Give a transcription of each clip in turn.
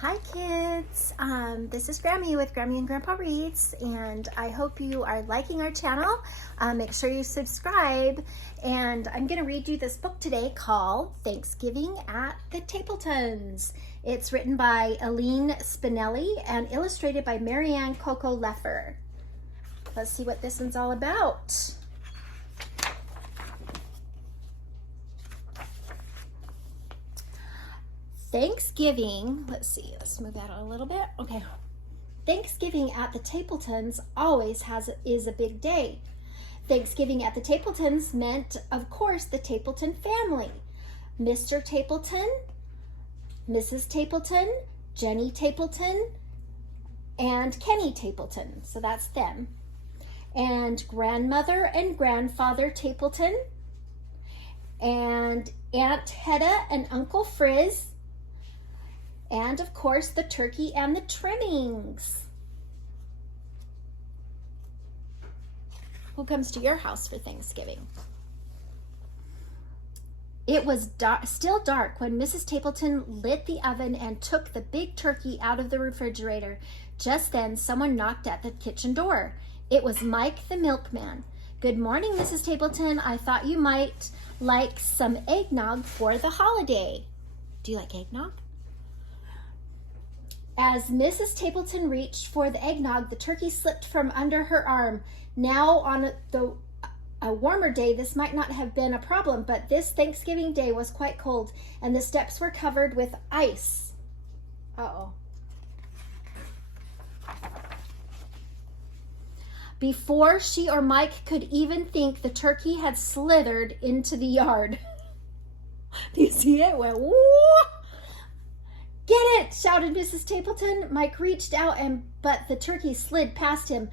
Hi kids, this is Grammy with Grammy and Grandpa Reads, and I hope you are liking our channel. Make sure you subscribe, and I'm going to read you this book today called Thanksgiving at the Tappletons. It's written by Eileen Spinelli and illustrated by Marianne Coco Leffer. Let's see what this one's all about. Thanksgiving, let's move that a little bit. Okay. Thanksgiving at the Tappletons always is a big day. Thanksgiving at the Tappletons meant, of course, the Tappleton family. Mr. Tappleton, Mrs. Tappleton, Jenny Tappleton, and Kenny Tappleton. So that's them. And grandmother and grandfather Tappleton, and Aunt Hedda and Uncle Frizz, and of course the turkey and the trimmings. Who comes to your house for Thanksgiving? It was still dark when Mrs. Tappleton lit the oven and took the big turkey out of the refrigerator. Just then someone knocked at the kitchen door. It was Mike the milkman. "Good morning, Mrs. Tappleton. I thought you might like some eggnog for the holiday." Do you like eggnog? As Mrs. Tappleton reached for the eggnog, the turkey slipped from under her arm. Now, on a warmer day, this might not have been a problem, but this Thanksgiving day was quite cold, and the steps were covered with ice. Uh-oh. Before she or Mike could even think, the turkey had slithered into the yard. Do you see it? It went, whoa! "Get it!" shouted Mrs. Tappleton. Mike reached out, but the turkey slid past him,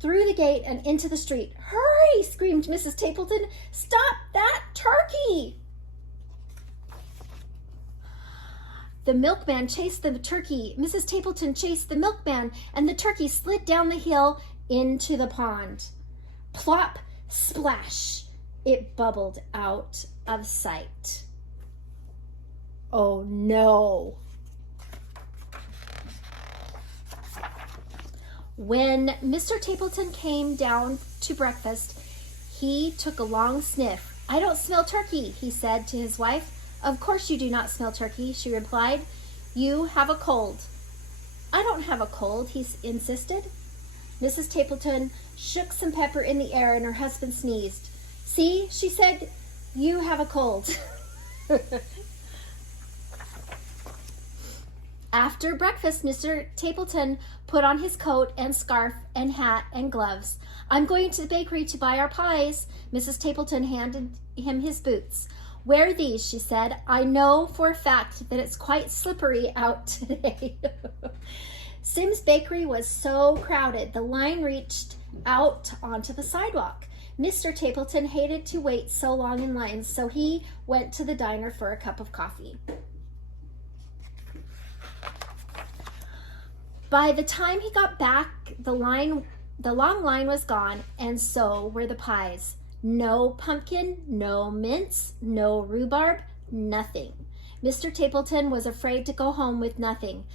through the gate and into the street. "Hurry!" screamed Mrs. Tappleton. "Stop that turkey!" The milkman chased the turkey. Mrs. Tappleton chased the milkman, and the turkey slid down the hill into the pond. Plop, splash, it bubbled out of sight. Oh no! When Mr. Tappleton came down to breakfast, he took a long sniff. "I don't smell turkey," he said to his wife. "Of course you do not smell turkey," she replied. "You have a cold." "I don't have a cold," he insisted. Mrs. Tappleton shook some pepper in the air and her husband sneezed. "See," she said, "you have a cold." After breakfast, Mr. Tappleton put on his coat and scarf and hat and gloves. "I'm going to the bakery to buy our pies." Mrs. Tappleton handed him his boots. "Wear these," she said. "I know for a fact that it's quite slippery out today." Sim's bakery was so crowded, the line reached out onto the sidewalk. Mr. Tappleton hated to wait so long in lines, so he went to the diner for a cup of coffee. By the time he got back, the long line was gone, and so were the pies. No pumpkin, no mince, no rhubarb, nothing. Mr. Tappleton was afraid to go home with nothing.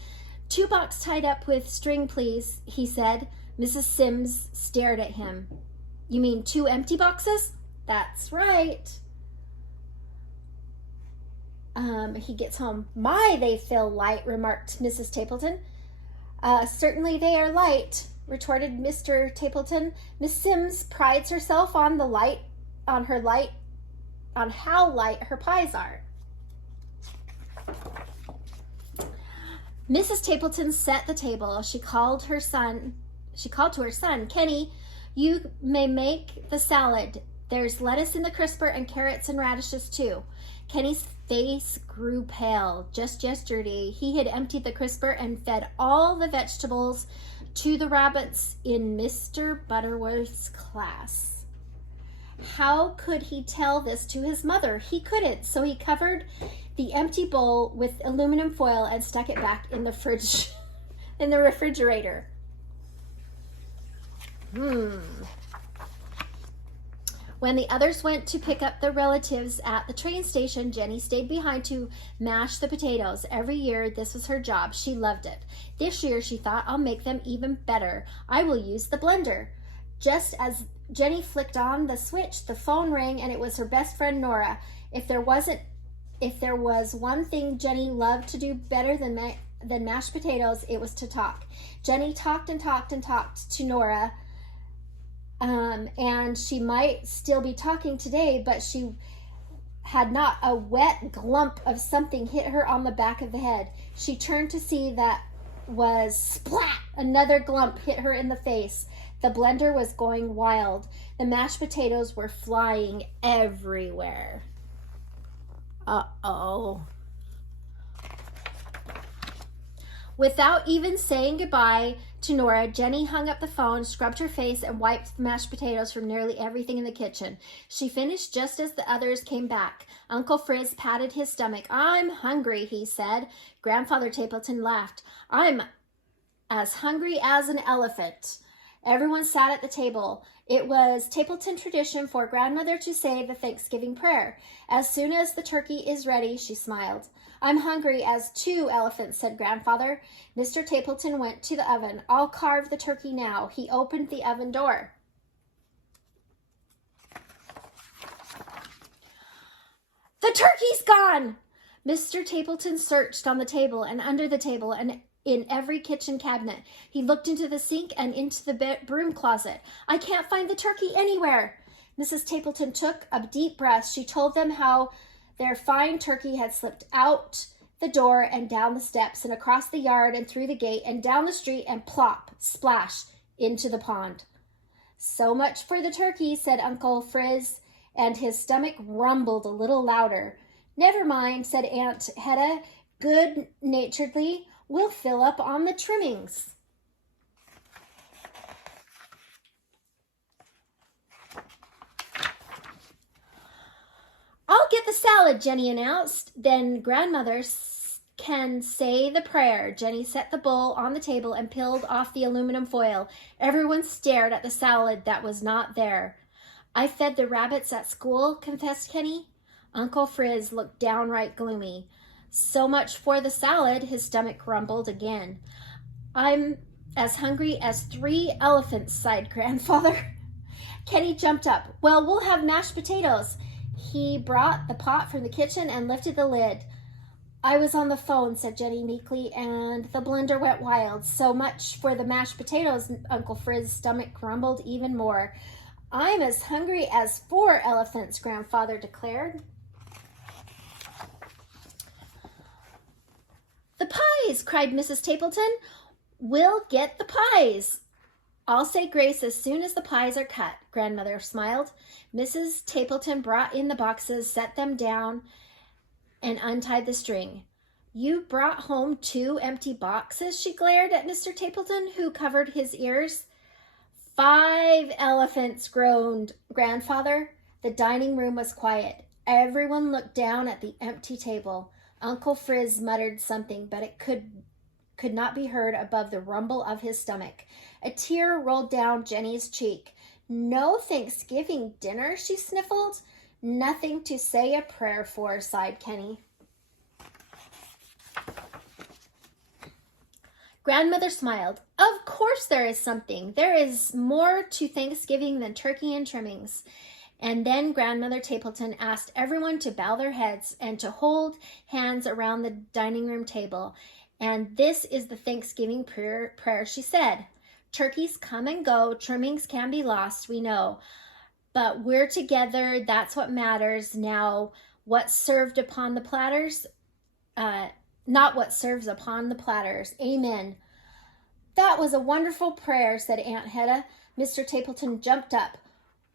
"2 boxes tied up with string, please," he said. Mrs. Sims stared at him. "You mean 2 empty boxes?" "That's right." He gets home. "My, they feel light," remarked Mrs. Tappleton. "Certainly they are light," retorted Mr. Tappleton. "Miss Sims prides herself on how light her pies are." Mrs. Tappleton set the table. She called to her son, "Kenny, you may make the salad. There's lettuce in the crisper and carrots and radishes too." Kenny's face grew pale. Just yesterday, he had emptied the crisper and fed all the vegetables to the rabbits in Mr. Butterworth's class. How could he tell this to his mother? He couldn't, so he covered the empty bowl with aluminum foil and stuck it back in the refrigerator. When the others went to pick up their relatives at the train station, Jenny stayed behind to mash the potatoes. Every year, this was her job. She loved it. This year, she thought, I'll make them even better. I will use the blender. Just as Jenny flicked on the switch, the phone rang, and it was her best friend, Nora. If there was one thing Jenny loved to do better than mashed potatoes, it was to talk. Jenny talked and talked and talked to Nora, and she might still be talking today, but she had not a wet glump of something hit her on the back of the head. She turned to see that was splat! Another glump hit her in the face. The blender was going wild. The mashed potatoes were flying everywhere. Uh-oh. Without even saying goodbye to Nora, Jenny hung up the phone, scrubbed her face, and wiped the mashed potatoes from nearly everything in the kitchen. She finished just as the others came back. Uncle Frizz patted his stomach. I'm hungry, he said. Grandfather Tappleton laughed. I'm as hungry as an elephant. Everyone sat at the table. It was Tappleton tradition for grandmother to say the Thanksgiving prayer. As soon as the turkey is ready, she smiled. I'm hungry as 2 elephants, said grandfather. Mr. Tappleton went to the oven. I'll carve the turkey now. He opened the oven door. The turkey's gone! Mr. Tappleton searched on the table and under the table and in every kitchen cabinet. He looked into the sink and into the broom closet. I can't find the turkey anywhere. Mrs. Tappleton took a deep breath. She told them how their fine turkey had slipped out the door and down the steps and across the yard and through the gate and down the street and plop, splash, into the pond. So much for the turkey, said Uncle Frizz, and his stomach rumbled a little louder. Never mind, said Aunt Hedda good-naturedly. We'll fill up on the trimmings. I'll get the salad, Jenny announced. Then grandmother can say the prayer. Jenny set the bowl on the table and peeled off the aluminum foil. Everyone stared at the salad that was not there. I fed the rabbits at school, confessed Kenny. Uncle Frizz looked downright gloomy. So much for the salad, his stomach rumbled again. I'm as hungry as 3 elephants, sighed grandfather. Kenny jumped up. Well, we'll have mashed potatoes. He brought the pot from the kitchen and lifted the lid. I was on the phone, said Jenny meekly, and the blender went wild. So much for the mashed potatoes, Uncle Frizz's stomach grumbled even more. I'm as hungry as 4 elephants, grandfather declared. The pies, cried Mrs. Tappleton. We'll get the pies. I'll say grace as soon as the pies are cut, grandmother smiled. Mrs. Tappleton brought in the boxes, set them down, and untied the string. You brought home 2 empty boxes, she glared at Mr. Tappleton, who covered his ears. 5 elephants, groaned grandfather. The dining room was quiet. Everyone looked down at the empty table. Uncle Frizz muttered something, but it could not be heard above the rumble of his stomach. A tear rolled down Jenny's cheek. No Thanksgiving dinner, she sniffled. Nothing to say a prayer for, sighed Kenny. Grandmother smiled. Of course there is something. There is more to Thanksgiving than turkey and trimmings. And then Grandmother Tappleton asked everyone to bow their heads and to hold hands around the dining room table. And this is the Thanksgiving prayer, she said. Turkeys come and go, trimmings can be lost, we know. But we're together, that's what matters. Now, what's served upon the platters? Not what serves upon the platters. Amen. That was a wonderful prayer, said Aunt Hedda. Mr. Tappleton jumped up.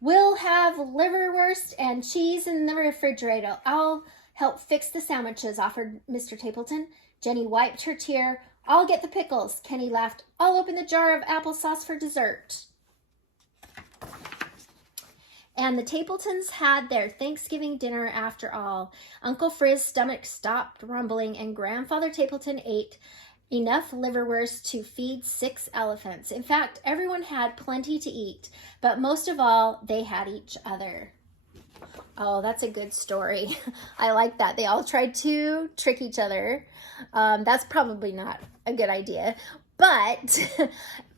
We'll have liverwurst and cheese in the refrigerator. I'll help fix the sandwiches, offered Mr. Tappleton. Jenny wiped her tear. I'll get the pickles. Kenny laughed. I'll open the jar of applesauce for dessert. And the Tappletons had their Thanksgiving dinner after all. Uncle Frizz's stomach stopped rumbling, and Grandfather Tappleton ate enough liverwurst to feed 6 elephants. In fact, everyone had plenty to eat, but most of all, they had each other. Oh, that's a good story. I like that. They all tried to trick each other. That's probably not a good idea, but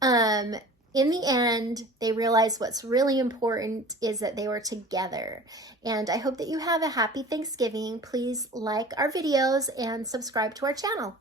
in the end, they realized what's really important is that they were together. And I hope that you have a happy Thanksgiving. Please like our videos and subscribe to our channel.